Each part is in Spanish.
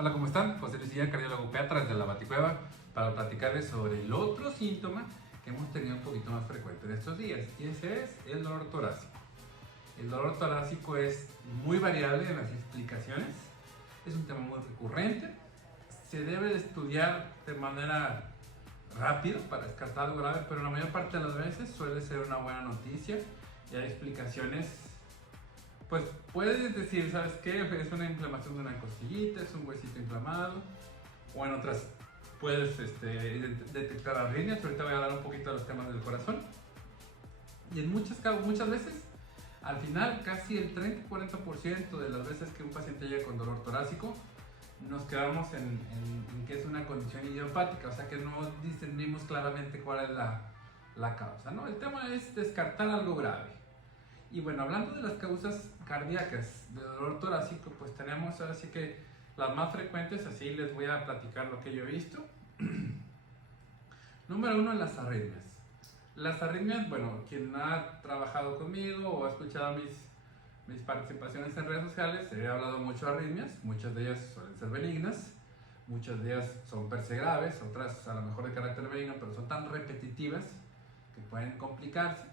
Hola, ¿cómo están? José Luis Guillén, cardiólogo pediatra desde la Baticueva, para platicarles sobre el otro síntoma que hemos tenido un poquito más frecuente en estos días, y ese es el dolor torácico. El dolor torácico es muy variable en las explicaciones, es un tema muy recurrente, se debe de estudiar de manera rápida para descartar algo grave, pero la mayor parte de las veces suele ser una buena noticia y hay explicaciones. Pues puedes decir, ¿sabes qué? Es una inflamación de una costillita, es un huesito inflamado, o en otras puedes detectar arritmias. Ahorita voy a hablar un poquito de los temas del corazón. Y en muchas veces, al final, casi el 30-40% de las veces que un paciente llega con dolor torácico, nos quedamos en que es una condición idiopática, o sea que no discernimos claramente cuál es la causa, ¿no? El tema es descartar algo grave. Y bueno, hablando de las causas cardíacas de dolor torácico, pues tenemos así que las más frecuentes, así les voy a platicar lo que yo he visto. Número uno, las arritmias. Las arritmias, bueno, quien ha trabajado conmigo o ha escuchado mis participaciones en redes sociales, he hablado mucho de arritmias, muchas de ellas suelen ser benignas, muchas de ellas son per se graves, otras a lo mejor de carácter benigno, pero son tan repetitivas que pueden complicarse.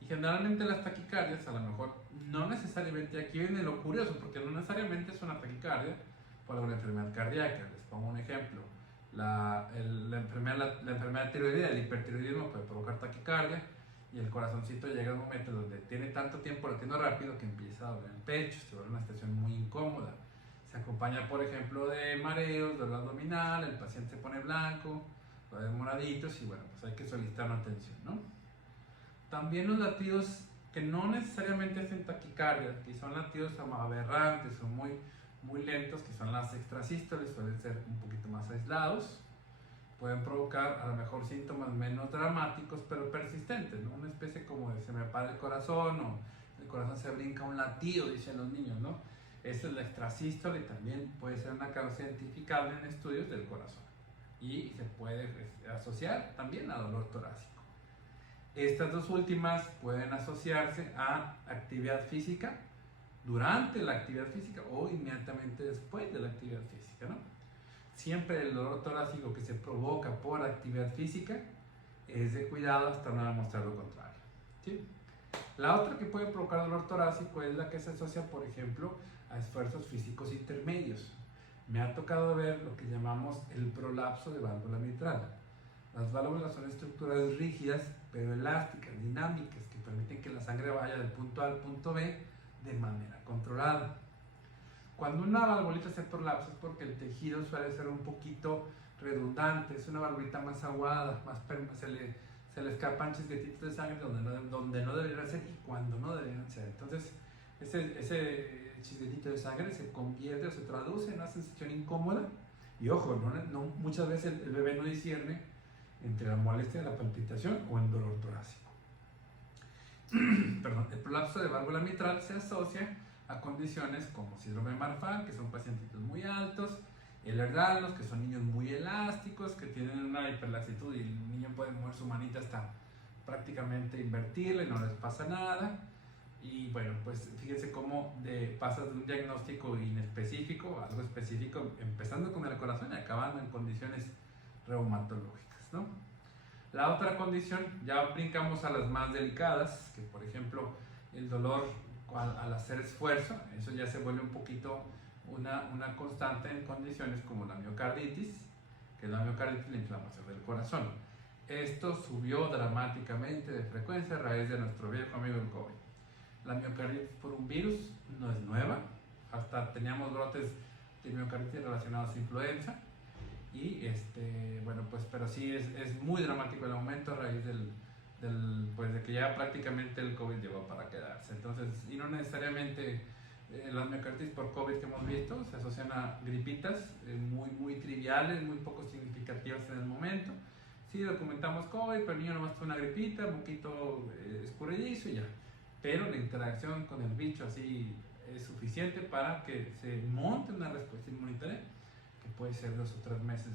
Y generalmente las taquicardias, a lo mejor, no necesariamente, aquí viene lo curioso, porque no necesariamente es una taquicardia por alguna enfermedad cardíaca. Les pongo un ejemplo. La enfermedad tiroidea, el hipertiroidismo puede provocar taquicardia y el corazoncito llega a un momento donde tiene tanto tiempo latiendo rápido que empieza a doler el pecho, se vuelve una situación muy incómoda. Se acompaña, por ejemplo, de mareos, dolor abdominal, el paciente se pone blanco, lo de moraditos y bueno, pues hay que solicitar una atención, ¿no? También los latidos que no necesariamente hacen taquicardia, que son latidos aberrantes o muy lentos, que son las extrasístoles, suelen ser un poquito más aislados, pueden provocar a lo mejor síntomas menos dramáticos pero persistentes, ¿no? Una especie como de se me para el corazón o el corazón se brinca un latido, dicen los niños, ¿no? Esa es la extrasístole y también puede ser una causa identificable en estudios del corazón y se puede asociar también a dolor torácico. Estas dos últimas pueden asociarse a actividad física durante la actividad física o inmediatamente después de la actividad física, ¿no? Siempre el dolor torácico que se provoca por actividad física es de cuidado hasta no demostrar lo contrario, ¿sí? La otra que puede provocar dolor torácico es la que se asocia, por ejemplo, a esfuerzos físicos intermedios. Me ha tocado ver lo que llamamos el prolapso de válvula mitral. Las válvulas son estructuras rígidas, pero elásticas, dinámicas, que permiten que la sangre vaya del punto A al punto B de manera controlada. Cuando una valvulita se prolapsa es porque el tejido suele ser un poquito redundante, es una valvulita más aguada, se le escapan chisguetitos de sangre donde no deberían ser y cuando no deberían ser. Entonces, ese chisguetito de sangre se convierte o se traduce en una sensación incómoda. Y ojo, muchas veces el bebé no discierne entre la molestia de la palpitación o el dolor torácico. Perdón, el prolapso de válvula mitral se asocia a condiciones como síndrome de Marfan, que son pacientitos muy altos, Ehlers-Danlos, que son niños muy elásticos, que tienen una hiperlaxitud y el niño puede mover su manita hasta prácticamente invertirla y no les pasa nada. Y bueno, pues fíjense cómo pasas de un diagnóstico inespecífico a algo específico, empezando con el corazón y acabando en condiciones reumatológicas, ¿no? La otra condición, ya brincamos a las más delicadas, que por ejemplo el dolor al hacer esfuerzo, eso ya se vuelve un poquito una constante en condiciones como la miocarditis, que es la miocarditis, la inflamación del corazón. Esto subió dramáticamente de frecuencia a raíz de nuestro viejo amigo el COVID. La miocarditis por un virus no es nueva, hasta teníamos brotes de miocarditis relacionados a influenza. Y bueno, pues, pero sí es muy dramático el aumento a raíz pues de que ya prácticamente el COVID llegó para quedarse. Entonces, y no necesariamente las miocarditis por COVID que hemos visto se asocian a gripitas muy triviales, muy poco significativas en el momento. Sí, documentamos COVID, pero el niño nomás fue una gripita, un poquito escurridizo y ya. Pero la interacción con el bicho así es suficiente para que se monte una respuesta inmunitaria que puede ser 2 o 3 meses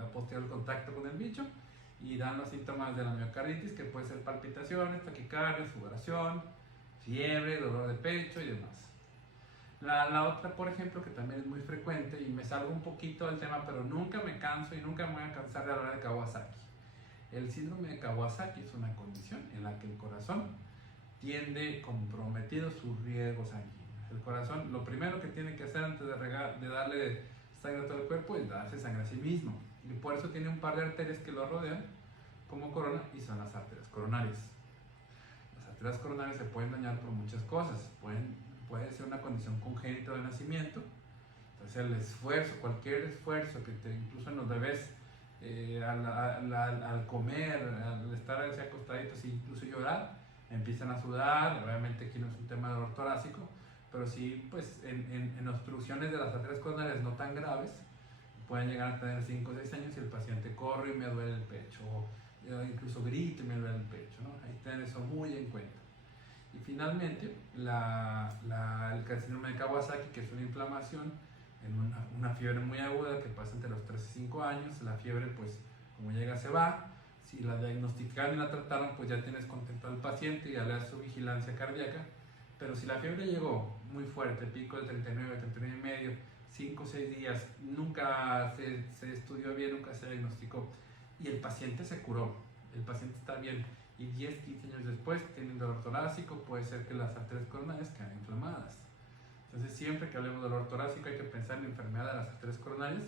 a posterior al contacto con el bicho y dan los síntomas de la miocarditis, que puede ser palpitaciones, taquicardia, sudoración, fiebre, dolor de pecho y demás. La otra, por ejemplo, que también es muy frecuente y me salgo un poquito del tema, pero nunca me canso y nunca me voy a cansar de hablar de Kawasaki. El síndrome de Kawasaki es una condición en la que el corazón tiene comprometido su riego sanguíneo. El corazón, lo primero que tiene que hacer antes de darle sangre a todo el cuerpo es darse sangre a sí mismo. Y por eso tiene un par de arterias que lo rodean como corona y son las arterias coronarias. Las arterias coronarias se pueden dañar por muchas cosas. Puede ser una condición congénita de nacimiento. Entonces el esfuerzo, cualquier esfuerzo que incluso en los bebés, al comer, al estar así acostaditos e incluso llorar, empiezan a sudar. Obviamente aquí no es un tema de dolor torácico, pero sí pues en obstrucciones de las arterias coronarias no tan graves, pueden llegar a tener 5 o 6 años y el paciente corre y me duele el pecho, o incluso grito y me duele el pecho, ¿no? Hay que tener eso muy en cuenta. Y finalmente, el carcinoma de Kawasaki, que es una inflamación en una fiebre muy aguda que pasa entre los 3 y 5 años. La fiebre, pues, como llega, se va. Si la diagnosticaron y la trataron, pues ya tienes contento al paciente y ya le das su vigilancia cardíaca. Pero si la fiebre llegó muy fuerte, pico de 39, 39 y medio, 5 o 6 días, nunca se estudió bien, nunca se diagnosticó y el paciente se curó, el paciente está bien y 10, 15 años después tienen dolor torácico, puede ser que las arterias coronarias quedan inflamadas. Entonces siempre que hablemos de dolor torácico hay que pensar en la enfermedad de las arterias coronarias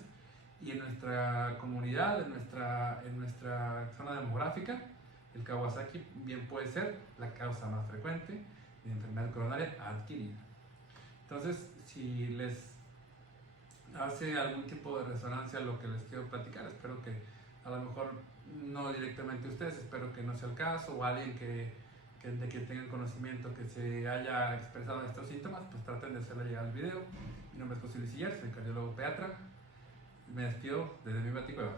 y en nuestra comunidad, en nuestra zona demográfica, el Kawasaki bien puede ser la causa más frecuente de enfermedad coronaria adquirida. Entonces, si les hace algún tipo de resonancia lo que les quiero platicar, espero que a lo mejor no directamente ustedes, espero que no sea el caso, o alguien que tenga conocimiento que se haya expresado estos síntomas, pues traten de hacerle llegar el video. Mi nombre es José Luis Siller, soy cardiólogo pediatra. Me despido desde mi Baticueva.